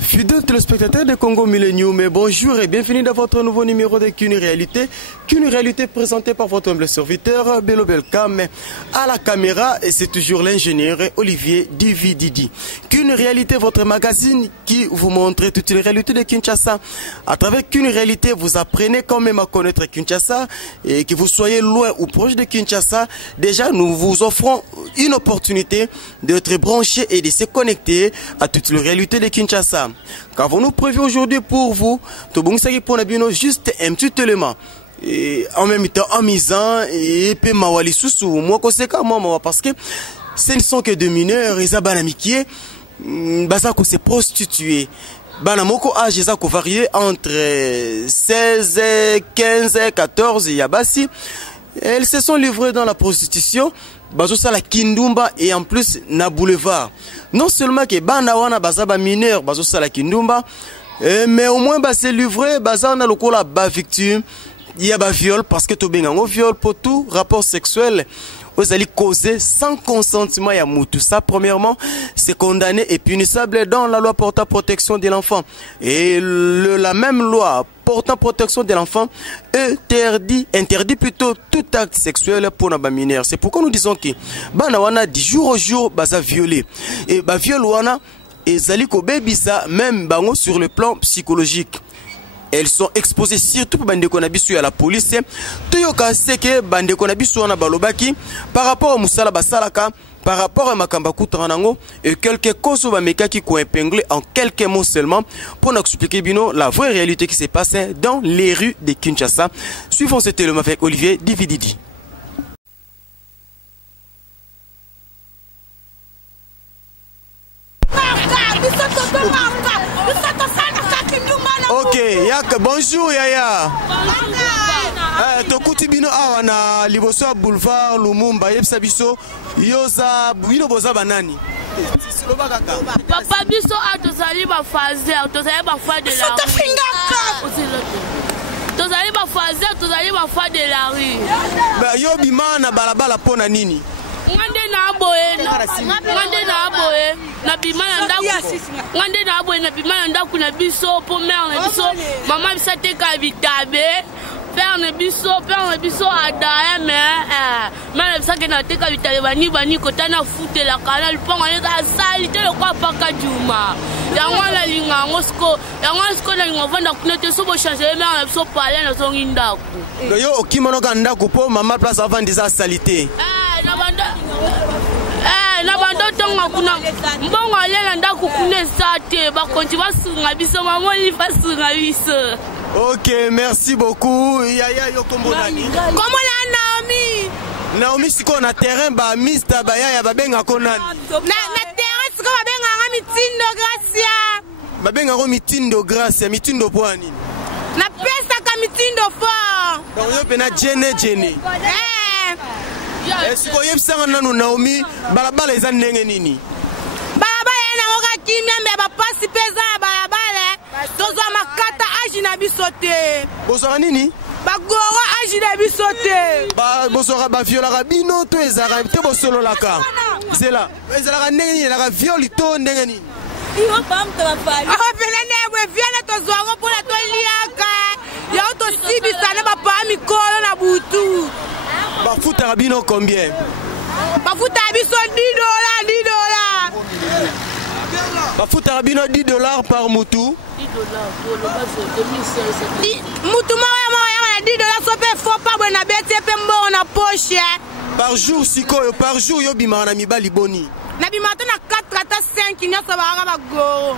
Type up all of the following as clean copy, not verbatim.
Fidèles téléspectateurs de Congo Millennium, bonjour et bienvenue dans votre nouveau numéro de Qu'une réalité. Qu'une réalité présentée par votre humble serviteur Bello Belkam à la caméra, et c'est toujours l'ingénieur Olivier Divididi. Qu'une réalité, votre magazine qui vous montre toute les réalités de Kinshasa. À travers Qu'une réalité, vous apprenez quand même à connaître Kinshasa, et que vous soyez loin ou proche de Kinshasa. Déjà, nous vous offrons une opportunité d'être branché et de se connecter à toutes les réalités de Kinshasa. Qu'avons-nous prévu aujourd'hui pour vous? Juste un petit élément. Et en même temps, en misant, et puis mawali sousou, moi, parce que ce ne sont que des mineurs, ils ont basako se prostituer. Banamoko âge, ils ont varié entre 16, 15, 14 et yabasi. Elles se sont livrées dans la prostitution. Bazosa la Kindumba et en plus na boulevard. Non seulement que banawana bazaba mineur bazosa la Kindumba, mais au moins se livrer bazana lokola ba victime, il y a ba viol parce que to bengango viol pour tout rapport sexuel. Vous allez causer sans consentement ya mutu. Ça, premièrement, c'est condamné et punissable dans la loi portant protection de l'enfant. Et la même loi portant protection de l'enfant interdit plutôt tout acte sexuel pour les mineurs. C'est pourquoi nous disons que banawana du jour au jour baza violé. Et ba viol wana et zali ko bebisa même bango sur le plan psychologique. Elles sont exposées surtout pour bande konabisu à la police. Toyoka c'est que bande konabisu na balobaki par rapport au musala basalaka, par rapport à makamba kutranango et quelques causes bameka qui ko épinglé en quelques mots seulement pour nous expliquer bino la vraie réalité qui s'est passée dans les rues de Kinshasa. Suivons cet élément avec Olivier Divididi. Ok, yak, bonjour Yaya. Tokuti bino awa na liboso boulevard Lumumba yebisa biso yoza bino boza banani. Papa biso a tozali ba fazer, tozali ba fa de la rue. Tozali ba fazer, tozali ba fa de la rue. Ba yo bima na balabala pona nini? Ngande na boye na bimana ndaku ngande na boye na bimana ndaku na biso po mère na biso mama bisate ka bitabe père na biso adaya mais bisake na teka bitabe bani kotana fute la kala liponga neza salite le kwa paka juma yango la linga ngosko na linga vanda kunete so bo changer mère na biso parler na zongi ndaku yo okimono ka ndaku po mama place avant déjà salite na bando tonga kuna mbongo alela ndaku kuna sate bakonti basunga biso mamoli basunga biso. Ok, merci beaucoup. Yaya yo kombo nani? Kombo na Naomi siko na terrain ba mista ba yaya babenga ko nani? Na terrain siko babenga nga mitindo gracia. Babenga ko mitindo poani. Na pesa ka mitindo fort. Donc yo pena jene. Est-ce que vous savez que Naomi balabala eza ndenge nini? Balabala na ngoka kimia mbeba pasi pesa balabala. Tozo makata aji na bisote. Bozora nini? Bagoro aji na bisote. Bozora ba viola rabino to ezara te bosolo laka. Zela. Ezara ndenge nini la violi to ndenge nini? Iyo pam to bafali. Ah pena nebwe viana tozo ngo pona to liaka. Ya to sibi sana ba pa mikolo na butu. Bafuta rabino combien? Bafuta biso $10. Bafuta rabino $10 par mutu. $10. Mutu moya $10 so pe fo pa bona bete pe mbo na poche. Par jour sikoyo par jour yo bima na mibali boni. Na bima na 4 ata 5 nyoso ba ba go.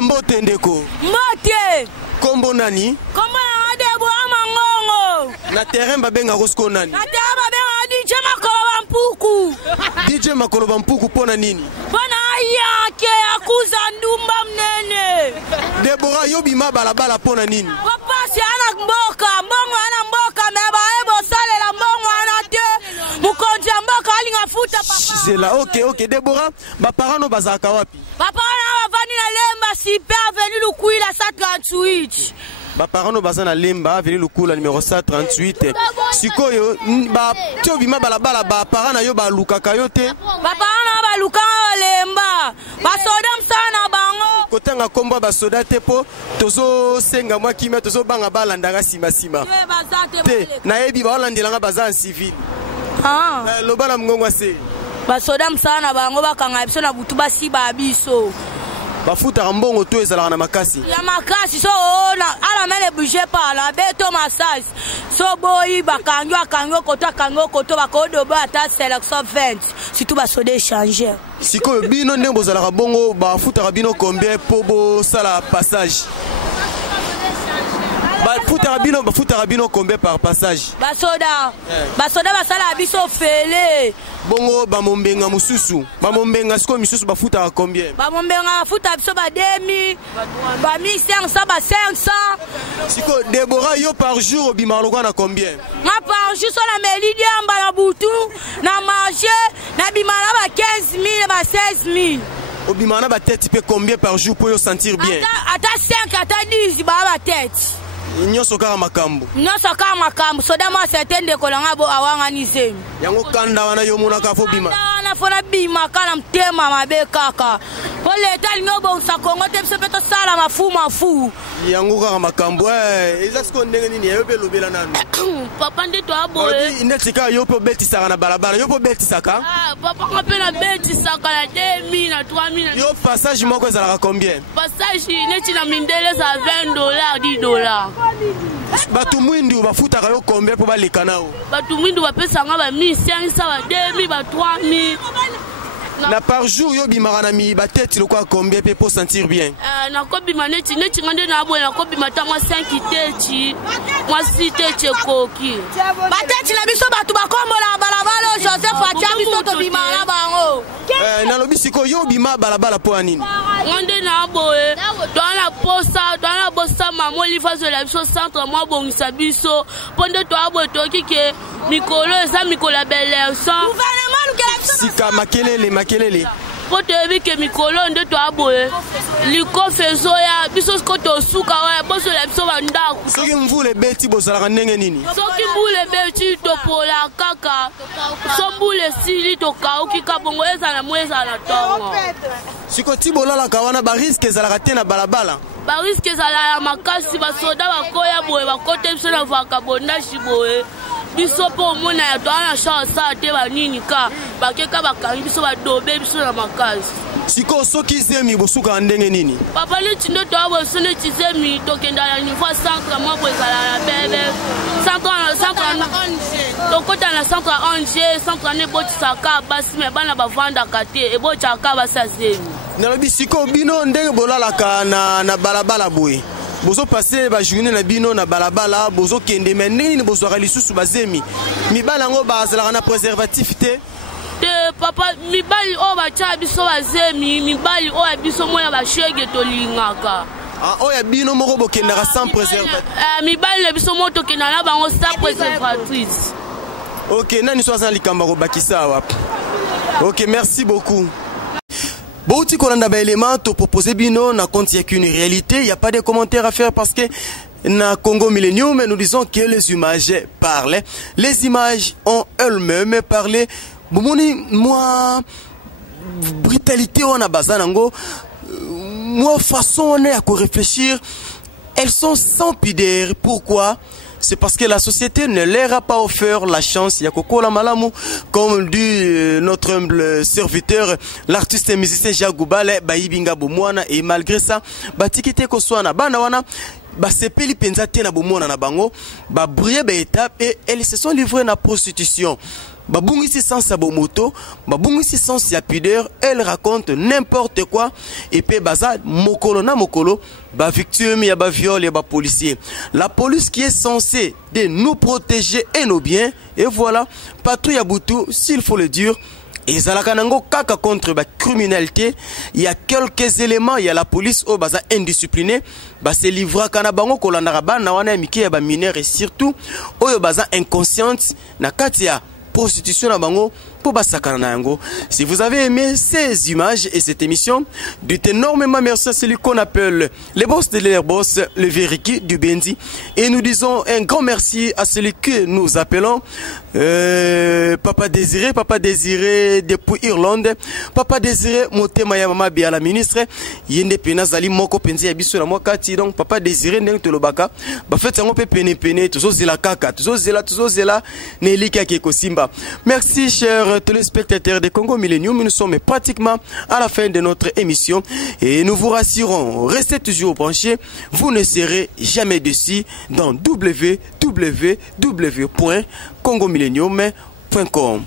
Mbote ndeko. Mbote. Kombo nani? Kombo na debo amangongo. Na terrain babenga rosko nani? Na terrain babenga DJ Makolo Bampuku. DJ Makolo Bampuku pona nini? Pona yake akuza ndumba mnene. Deborah yo bima balabala pona nini? Papa si ana mboka, mbongo ana mboka meba ebo sale la mbongo ana te. Mukonja mboka alinga futa papa. Zela, ok, Deborah, ba parents no bazaka wapi? Papa na bavani na lemba super avenue Lukuila 138. Ba parents no bazana lemba avenue Lukuila numéro 138. Sikoyo ba to bima balabala ba parents na yo ba lukaka yo te. Ba parents na ba lukaka lemba. Ba soda msana bango. kotanga komba ba soda te po tozo senga mwa kimia tozo banga balandanga sima te na yebi ba olandelanga baza en civil lobala mngongwa se ba soda msana bango bakanga biso na butu basi ba biso bafuta mbongo to ezalaka na makasi ya makasi so na ala mele budget pa la beto massage so boyi bakangyo koto bakodo ba ata selection 20 surtout ba soda échanger siko bino ndembo zalaka bongo bafuta bino combien po bo sala passage bafuta bino combien par passage basoda basala biso fele bongo bamombenga mususu bamombenga siko misusu bafuta combien bamombenga bafuta biso ba 2000 ba 1500 ba 500 siko Deborah yo par jour obima lokwa na combien ma par jour so na melidi amba na butu na marché na bimala ba 15000 ba 16000 obima ba tête pe combien par jour pour yo sentir bien ata 5 ata 10 ba tête nyoso kaka makambo soda ma certaine de kolanga bo awanga ni zemi yango kanda wana yo mona ka fo bima na fona bima kala mtema mabe kaka po leta lingobo sa Kongo te biso peto sala mafu yango kaka makambo eza siko ndenge nini yo be lobela nanu papa ndi to aboye netika yo po betisaka na balabala yo po betisaka papa ngape na betisaka na 2000 na 3000 yo passage moko ezalaka combien passage neti na mindele za $20 $10 batu mwindu bafutaka yo combien po baleka nao batu mwindu bapesanga ba 1500 ba 2000 ba 3000 na par jour yo bimaka na mi ba tête le quoi combien pe pour sentir bien na ko bima neti ngande na boye na ko bima ta moi 5 teti moi 6 teti koki ba teti na biso batu bakombola balabala Joseph Fatia biso to bima na bango na lobi siko yo bima balabala po anini ngande na boye dans la bossa mamo lifazo la biso centre moi bongisa biso ponde to aboye to kike mikolo eza mikolo belle sang sika makelele po toyebi ke mikolo nde to aboye liko fezo ya biso siko tosuka wa boso la biso bandako soki mvule beti bozalaka ndenge nini soki mbule beti topola kaka so mbule sili tokauki kabongo ezala mweza na tongo siko ti bolalaka wana bariske ezalaka te na balabala bariske ezala ya makasi basoda bakoya boye bakote biso na vakabondashi boye biso po mona ya toana chance ate banini ka bakeka bakangi biso badobe biso na makasi siko soki zemi bosuka ndenge nini papa leti ndo to abo so leti zemi tokenda na niveau centre mo bozala na bebe centre tokota na centre ONG centre ne botisaka basi me bana bavanda kate ebochaka basa zemi na lobi siko bino ndenge bolalaka na balabala boye bozo passer ba journée na bino na balabala bozo kende mais nini bozo lisusu bazemi mibala ngo bazala na préservatif te papa mibali o ba cha biso bazemi mibali o biso moya ba shege to lingaka oya bino moko bokendaka sans préservatif mibali le biso moto kenda na bango sans préservatrice OK nani so azali kamba ko bakisa wapi OK merci beaucoup. Bouti kolanda ba élément to proposer bino na compte y a qu'une réalité, il y a pas de commentaires à faire parce que na Congo Millennium nous disons que les images parlent. Les images ont elles-mêmes parlé. Bomoni moi brutalité on a bazanango moi façon on est à réfléchir, elles sont sans pudeur. Pourquoi? C'est parce que la société ne leur a pas offert la chance. Yakoko la malamu, comme dit notre humble serviteur, l'artiste et musicien Jacques Goubale, Baibinga Boumouana, et malgré ça, Batikite Koswana, Banawana, Basepeli Penzate na Boumouana na Bango, Babriye Baétape, et elles se sont livrées à la prostitution. Babungisi sans sabomoto, babungisi sans pudeur, elle raconte n'importe quoi et puis baza mokolo na mokolo, ba victime ya ba viol ya ba policier. La police qui est censée de nous protéger et nos biens et voilà, patrouille à Boutou, s'il faut le dire. Et Zalakanango kaka contre la criminalité, il y a quelques éléments, il y a la police au baza indiscipliné, ba se livra kana bango kolanda bana wana miki ya ba mineur et surtout oyo baza inconsciente na katia prostitution na bango pour basakana na yango. Si vous avez aimé ces images et cette émission, dites énormément merci à celui qu'on appelle le boss de l'air boss, le Veriki du Bendi, et nous disons un grand merci à celui que nous appelons Papa Désiré depuis Irlande, Papa Désiré Motema ya mama bia la ministre yende pena zali moko penzi ya biso na mwakati. Donc Papa Désiré ndenge tolobaka ba fait yango pe pene tozozela kaka tozozela nelika ke kosimba. Merci chers téléspectateurs de Congo Millennium, nous sommes pratiquement à la fin de notre émission et nous vous rassurons, restez toujours branchés, vous ne serez jamais déçus dans www.congomillennium.com.